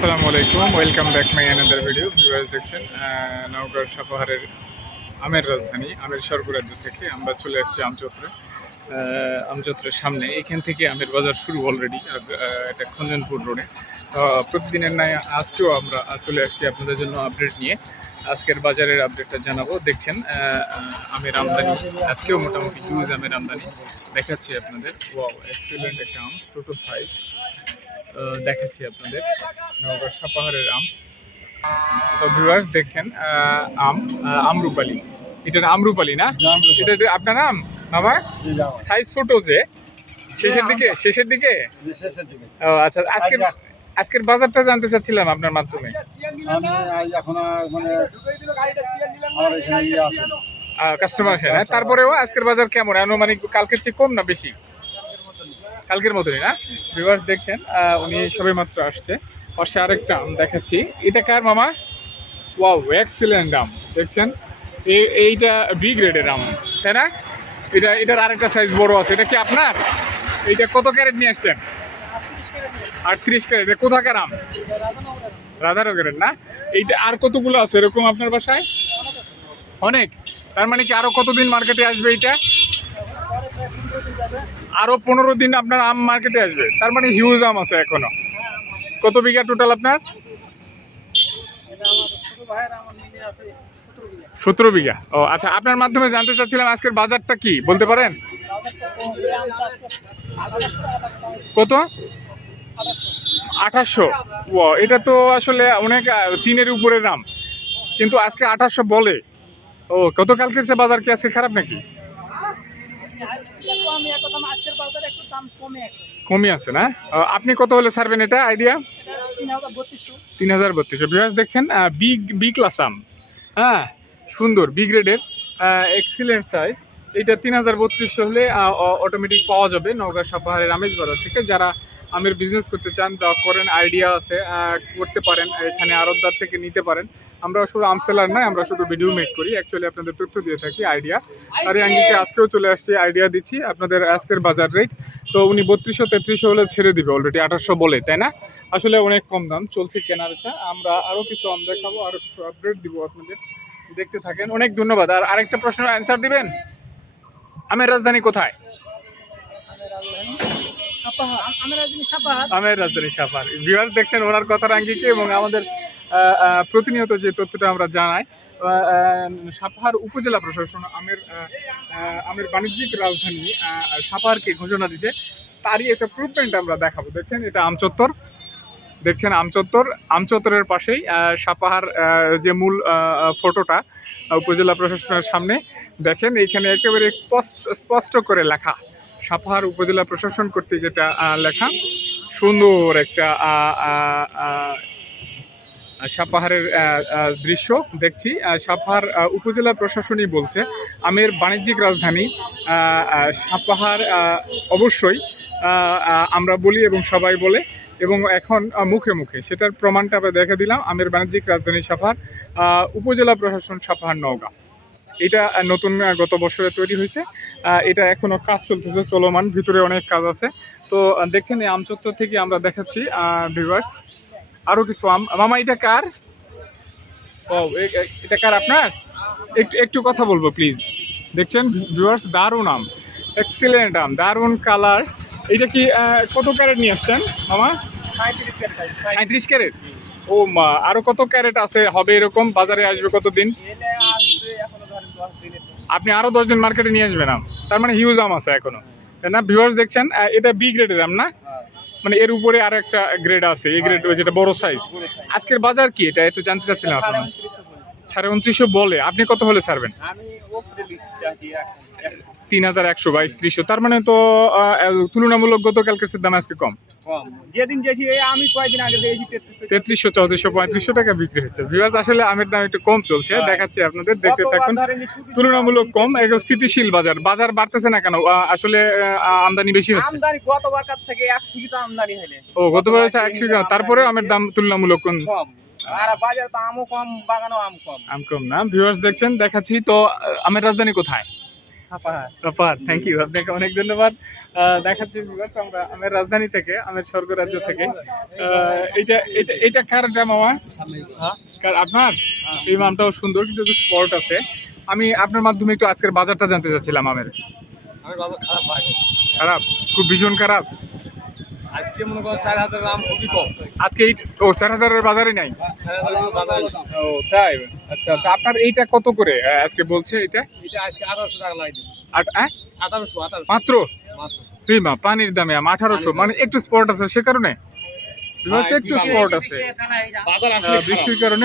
আসসালামু আলাইকুম, welcome back my another video. Viewers দেখছেন নওগাঁ সাপাহারের আমের রাজধানী আমের স্বর্গরাজ্য থেকে আমরা চলে আসছি আমচত্রের সামনে। এখান থেকে আমের বাজার শুরু অলরেডি, এটা খঞ্জনপুর রোডে। প্রতিদিনের ন্যায় আজকেও আমরা চলে আসছি আপনাদের জন্য আপডেট নিয়ে। আজকের বাজারের আপডেটটা জানাবো। দেখছেন আমের আমদানি আজকেও মোটামুটি হিউজ আমের আমদানি দেখাচ্ছি আপনাদের। ওয়াও, এক্সিলেন্ট একটা আম, ছোটো সাইজ দেখাচ্ছি আপনাদের নওগাঁ সাপাহারের আম। তো ভিউয়ার্স দেখছেন আমরুপালি, এটা আমরুপালি না? এটা আপনার আম বাবা, সাইজ ছোট যে শেষের দিকে। ও আচ্ছা, আজকের বাজারটা জানতে চাচ্ছিলাম আপনার মাধ্যমে। কাস্টমার আসে না, তারপরেও আজকের বাজার কেমন আনুমানিক? কালকের চেয়ে কম না বেশি? কালকের মতনই না? ভিউয়ার্স দেখছেন উনি সবে মাত্র আসছে। পাশে আরেকটা আম দেখাচ্ছি, এটা কার মামা? ওয়াও, এক্সিলেন্ট আম। দেখছেন এইটা বি গ্রেডের আম, তাই না? এটার আরেকটা সাইজ বড় আছে, এটা কি আপনার? এইটা কত ক্যারেট নিয়ে আসছেন? 38 ক্যারেট। এটা কোথাকার আম? রাধানগরের না? এইটা আর কতগুলো আছে এরকম আপনার বাসায়? অনেক। তার মানে কি আরো কতদিন মার্কেটে আসবে এইটা? আরো 15 দিন আপনার আম মার্কেটে আসবে। তার মানে হিউজ আম আছে এখনো। কত বিঘা টোটাল আপনার? 17 বিঘা। ও আচ্ছা, আপনার মাধ্যমে জানতে চাচ্ছিলাম আজকের বাজারটা কি বলতে পারেন? কত? 2800। ও, এটা তো আসলে অনেক, 3-এর উপরের দাম, কিন্তু আজকে 2800 বলে। ও, গতকালকের যে বাজার কি আজকে খারাপ নাকি? কমে আছে না? আপনি কত হলে ছাড়বেন এটা আইডিয়া? 3200। ভিউয়ার্স দেখছেন বি ক্লাস আম, হ্যাঁ, সুন্দর বি গ্রেডের, এক্সিলেন্ট সাইজ। এইটা 3200 হলে অটোমেটিক পাওয়া যাবে নওগাঁ সাপাহারের আমেজ বাজার থেকে। যারা আমের বিজনেস করতে চান বা করেন, আইডিয়া আছে, করতে পারেন, এখানে আড়তদার থেকে নিতে পারেন। আমরা শুধু আম সেলার নয়, আমরা শুধু ভিডিও মেক করি, অ্যাকচুয়ালি আপনাদের তথ্য দিয়ে থাকি, আইডিয়া। আর এই আঙ্গিকে আজকেও চলে আসছি, আইডিয়া দিচ্ছি আপনাদের আজকের বাজার রেট। তো উনি 3200-3300 হলে ছেড়ে দিবে, অলরেডি 2800 বলে, তাই না? আসলে অনেক কম দাম চলছে কেনার ইচ্ছা। আমরা আরও কিছু আম দেখাবো, আরও কিছু আপডেট দিব আপনাদের, দেখতে থাকেন। অনেক ধন্যবাদ। আর আরেকটা প্রশ্নের অ্যান্সার দিবেন, আমের রাজধানী কোথায়? আমের রাজধানী সাপাহার। ভিউয়ার্স দেখছেন ওনার কথার আঙ্গিকে, এবং আমাদের প্রতিনিয়ত যে তথ্যটা আমরা জানাই, সাপাহার উপজেলা প্রশাসন আমের বাণিজ্যিক রাজধানী সাপাহারকে ঘোষণা দিয়েছে, তারই একটা প্রুভমেন্ট আমরা দেখাবো। দেখছেন এটা আমচত্বর, দেখছেন আমচত্বরের পাশেই সাপাহার যে মূল ফটোটা উপজেলা প্রশাসনের সামনে দেখেন, এইখানে একেবারে স্পষ্ট করে লেখা সাপাহার উপজেলা প্রশাসন কর্তৃক এটা লেখা। সুন্দর একটা সাপাহারের দৃশ্য দেখছি। সাপাহার উপজেলা প্রশাসনই বলছে আমের বাণিজ্যিক রাজধানী সাপাহার। অবশ্যই আমরা বলি এবং সবাই বলে, এবং এখন মুখে মুখে সেটার প্রমাণটা আমরা দেখে দিলাম। আমের বাণিজ্যিক রাজধানী সাপাহার, উপজেলা প্রশাসন সাপাহার নওগাঁ। এটা নতুন গত বছরে তৈরি হয়েছে। এটা এখনও কাজ চলতেছে, চলমান, ভিতরে অনেক কাজ আছে। তো দেখছেন এই আমচত্বর থেকে আমরা দেখাচ্ছি ভিউয়ার্স আরও কিছু আম। মামা, এটা কার? ও, এটা কার আপনার? একটু কথা বলবো প্লিজ। দেখছেন ভিউয়ার্স, দারুণ আম, এক্সিলেন্ট আম, দারুণ কালার। এটা কি কত ক্যারেট নিয়ে আসছেন মামা? 37 ক্যারেট। ও মা, আরও কত ক্যারেট আছে হবে এরকম? বাজারে আসবে কতদিন? আপনি আরও 10 দিন মার্কেটে নিয়ে আসবেন আম, তার মানে হিউজ আম আছে এখনো, তাই না? ভিউয়ার্স দেখছেন এটা বি গ্রেডের আম না? মানে এর উপরে আরো একটা গ্রেড আছে, এই গ্রেড, যেটা বড় সাইজ। আজকের বাজার কি এটা একটু জানতে চাচ্ছিলাম আপনার। 2900 বলে, আপনি কত হলে ছাড়বেন? 3100 বা 3100। তার মানে তো তুলনামূলক গতকালকের দাম আজকে কম। যেদিন যেছি আমি কয়েকদিন আগে দেখি 3300, 3400, 3500 টাকা বিক্রি হচ্ছে। ভিউয়ার্স আসলে আমের দাম একটু কম চলছে, দেখাচ্ছি আপনাদের, দেখতে থাকুন। তুলনামূলক কম, একদম স্থিতিশীল বাজার বাড়তেছে না কেন? আসলে আমদানি বেশি হচ্ছে। আমদানি গতবার থেকে 100 আমদানি হলে। ও, গতবার হচ্ছে 100, তারপরে আমের দাম তুলনামূলক কম। আর বাজারে তো আমও কম, বাগানও আম কম। আম কম না? ভিউয়ার্স দেখছেন, দেখাচ্ছি তো। আমের রাজধানী কোথায়? সাপাহার, থ্যাংক ইউ, আপনাকে অনেক ধন্যবাদ। দেখাচ্ছি viewers, আমরা আমের রাজধানী থেকে, আমের স্বর্গরাজ্য থেকে। এটা এটা এটা কার ড্রাম মামা? আপনার এই মামটাও সুন্দর, কিন্তু স্পট আছে। আমি আপনার মাধ্যমে একটু আজকের বাজারটা জানতে চাচ্ছিলাম আমের। খারাপ, খুব ভীষণ খারাপ। আজকে মনে করেন 4000 আম খুবই কম। আজকে এই 4000-এর বাজারে নাই। ও তাই, আচ্ছা আচ্ছা। আপনার এইটা কত করে আজকে বলছে? এটা এটা আজকে 1800 টাকা লাগিয়ে দিছি। 1800 মাত্র? এই মা, পানির দামে আম 1800, মানে একটু স্পট আছে সে কারণে? একটু স্পট আছে, বাজার আসলে বৃষ্টির কারণে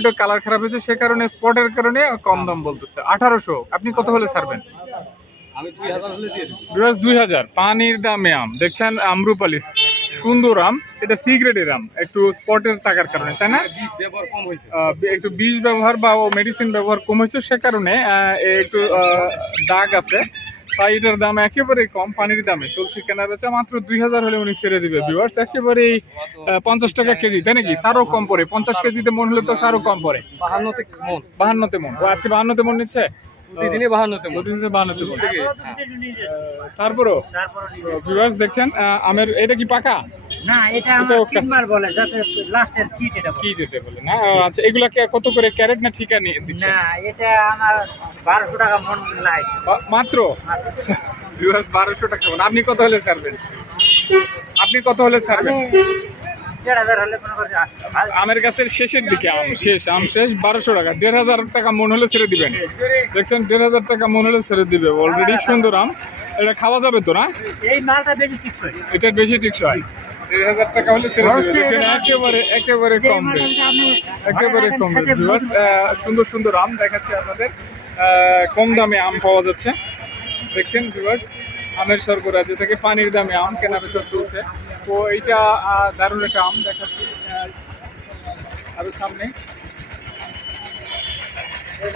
একটু কালার খারাপ হয়েছে, সে কারণে স্পটের কারণে কম দাম বলতেছে। 1800, আপনি কত হলে ছাড়বেন? আমি 2000 হলে দিয়ে দেব। 2000 পানির দামে আম দেখছেন, আম্রপালি সুন্দর আম। এটা সি গ্রেডের আম, একটু স্পটের টাকার কারণে, তাই না? বিষ ব্যবহার কম হয়েছে। একটু বীজ ব্যবহার বা মেডিসিন ব্যবহার কম হয়েছে, সে কারণে একটু দাগ আছে, তাই এটার দাম একেবারেই কম। পানির দামে চলছে কেনা বেচা, মাত্র 2000 হলে উনি ছেড়ে দিবে ভিউয়ার্স। একেবারেই 50 টাকা কেজি, তাই নাকি? তারও কম পড়ে, 50 কেজিতে মন হলে তো তারও কম পড়ে। 52 মন। 52তে মন, ও আজকে 52তে মন নিচ্ছে। প্রতিদিনই 52 মন। প্রতিদিনে 52তে মন। তারপরও ভিউয়ার্স দেখছেন আমের, এটা কি পাকা? না, এটা এটাও আমার টিম্বার বলে, যাতে লাস্টের কিট এটা বলে। কি যেতে বলে না? আচ্ছা, এগুলা কত করে ক্যারেট না ঠিকা নিয়ে দিচ্ছে? না, এটা আমার 1200 টাকা মন নাই। মাত্র ভিউয়ার্স 1200 টাকা মন। আপনি কত হলে ছাড়বেন? আপনি কত হলে ছাড়বেন? 1000 হলে মনে করে আমের গাছের শেষের দিকে আম শেষ, 1200 টাকা। 1500 টাকা মন হলে ছেড়ে দিবেন। দেখছেন, 1500 টাকা মন হলে ছেড়ে দিবে। অলরেডি সুন্দর আম, এটা খাওয়া যাবে তো না? এই মালটা বেশি টিকসই। এটা বেশি টিকসই। 1500 টাকা হলে ছেড়ে দিবে। দেখেন, একেবারে কম রেট, একেবারে কম রেট ভিউয়ার্স। সুন্দর সুন্দর আম দেখাচ্ছি আপনাদের, কম দামে আম পাওয়া যাচ্ছে। দেখছেন ভিউয়ার্স, আমের স্বর্গরাজ্য থেকে পানির দামে আম কেনা বেচা চলছে। তো এইটা দারুণ একটা আম দেখাচ্ছি আরো সামনে।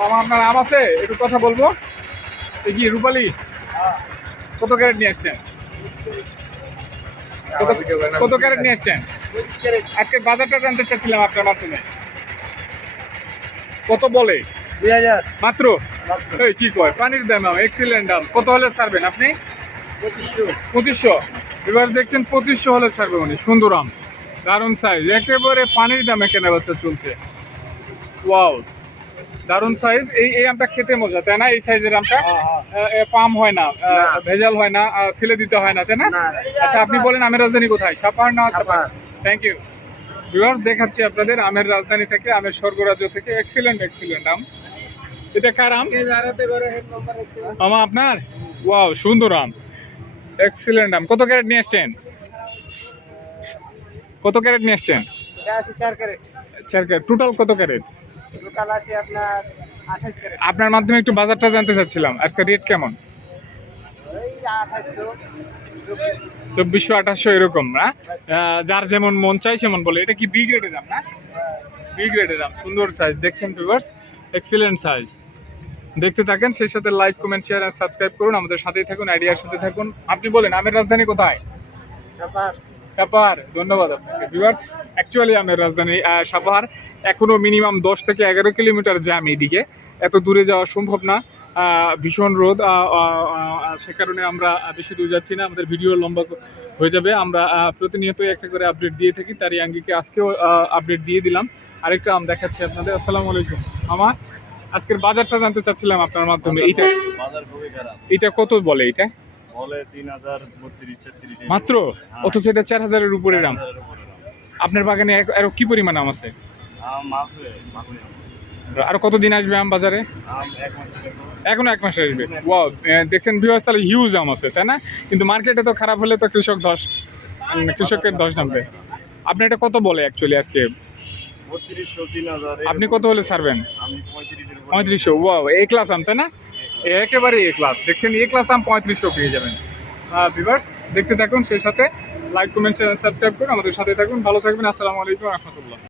মামা, আপনার আম আছে? একটু কথা বলবো। এই কি রূপালী, কত ক্যারেট নিয়ে আসছেন? কত ক্যারেট নিয়ে আসছেন? আজকে বাজারটা জানতে চাচ্ছিলাম আপনার মাধ্যমে। কত বলে? 2000 মাত্র? এই কি কয়, পানির দাম আম, এক্সিলেন্ট দাম। কত হলে ছাড়বেন আপনি? 2500। এবার দেখছেন 2500 হলে ছাড়বে উনি। সুন্দর আম, দারুণ সাইজ, একেবারে পানির দামে কেনা বেচা চলছে। ওয়াও, দারুণ সাইজ। এই আমটা খেতে মজা, তাই না? এই সাইজের আমটা পাম হয় না, ভেজাল হয় না, ফেলে দিতে হয় না, তাই না? আচ্ছা, আপনি বলেন আমের রাজধানী কোথায়? সাপাহার না? Thank you viewers. দেখাচ্ছি আপনাদের আমের রাজধানী থেকে, আমের স্বর্গরাজ্য থেকে এক্সিলেন্ট আম। এটা কার আম মামা আপনার? ওয়াও, সুন্দর আম, এক্সিলেন্ট আম। কত ক্যারেট নিয়ে আসছেন? কত ক্যারেট নিয়ে আসছেন? এটা আছে 4 ক্যারেট। 4 ক্যারেট। টোটাল কত ক্যারেট? টোটাল আছে আপনার 28 ক্যারেট। আপনার মাধ্যমে একটু বাজারটা জানতে চাচ্ছিলাম, আজকে রেট কেমন? এই 2800 2400-2800 এরকম না? যার যেমন মন চাই সেমন বলে। এটা কি বি গ্রেডের দাম না? বি গ্রেডের দাম, সুন্দর সাইজ দেখছেন ভিউয়ার্স, এক্সিলেন্ট সাইজ। দেখতে থাকেন, সেই সাথে লাইক, কমেন্ট, শেয়ার আর সাবস্ক্রাইব করুন, আমাদের সাথেই থাকুন, আইডিয়ার সাথে থাকুন। আপনি বলেন আমের রাজধানী কোথায়? সাপাহার। সাপাহার, ধন্যবাদ আপনাকে ভিউয়ার্স। অ্যাকচুয়ালি আমের রাজধানী সাপাহার। এখনও মিনিমাম 10 থেকে 11 কিলোমিটার জ্যাম এইদিকে, এত দূরে যাওয়া সম্ভব না, ভীষণ রোদ, সে কারণে আমরা বেশি দূর যাচ্ছি না, আমাদের ভিডিও লম্বা হয়ে যাবে। আমরা প্রতিনিয়তই একটা করে আপডেট দিয়ে থাকি, তারই আঙ্গিকে আজকেও আপডেট দিয়ে দিলাম। আরেকটা আম দেখাচ্ছি আপনাদের। আসসালামু আলাইকুম। আমার আজকের বাজারটা জানতে চাচ্ছিলাম আপনার মাধ্যমে। এইটা বাজার খুবই খারাপ। এটা কত বলে? এটা বলে 3032-33। মাত্র? অথচ এটা 4000-এর উপরের আম। আপনার বাগানে আরো কি পরিমাণ আম আছে? আম আছে ভালোই। আরো কতদিন আসবে আম বাজারে? আম 1 মাস থেকে। এখনো 1 মাস আসবে। ওয়াও, দেখছেন ভিউয়ার্স, তাহলে হিউজ আম আছে, তাই না? কিন্তু মার্কেটে তো খারাপ হলে তো কৃষকের ধস নামবে। আপনি এটা কত বলে অ্যাকচুয়ালি আজকে? 3200, 3000। আপনি কত হলে ছাড়বেন? আমি 3500 এর উপরে। 3500। ওয়াও, এ ক্লাস আম, তাই না? একেবারে এ ক্লাস। দেখছেন, এ ক্লাস আম 3500 পেয়ে যাবেন। ভিউয়ার্স, দেখতে থাকুন, সেই সাথে লাইক, কমেন্ট, শেয়ার, সাবস্ক্রাইব করুন, আমাদের সাথে থাকুন। ভালো থাকবেন। আসসালামু আলাইকুম ওয়া রাহমাতুল্লাহ।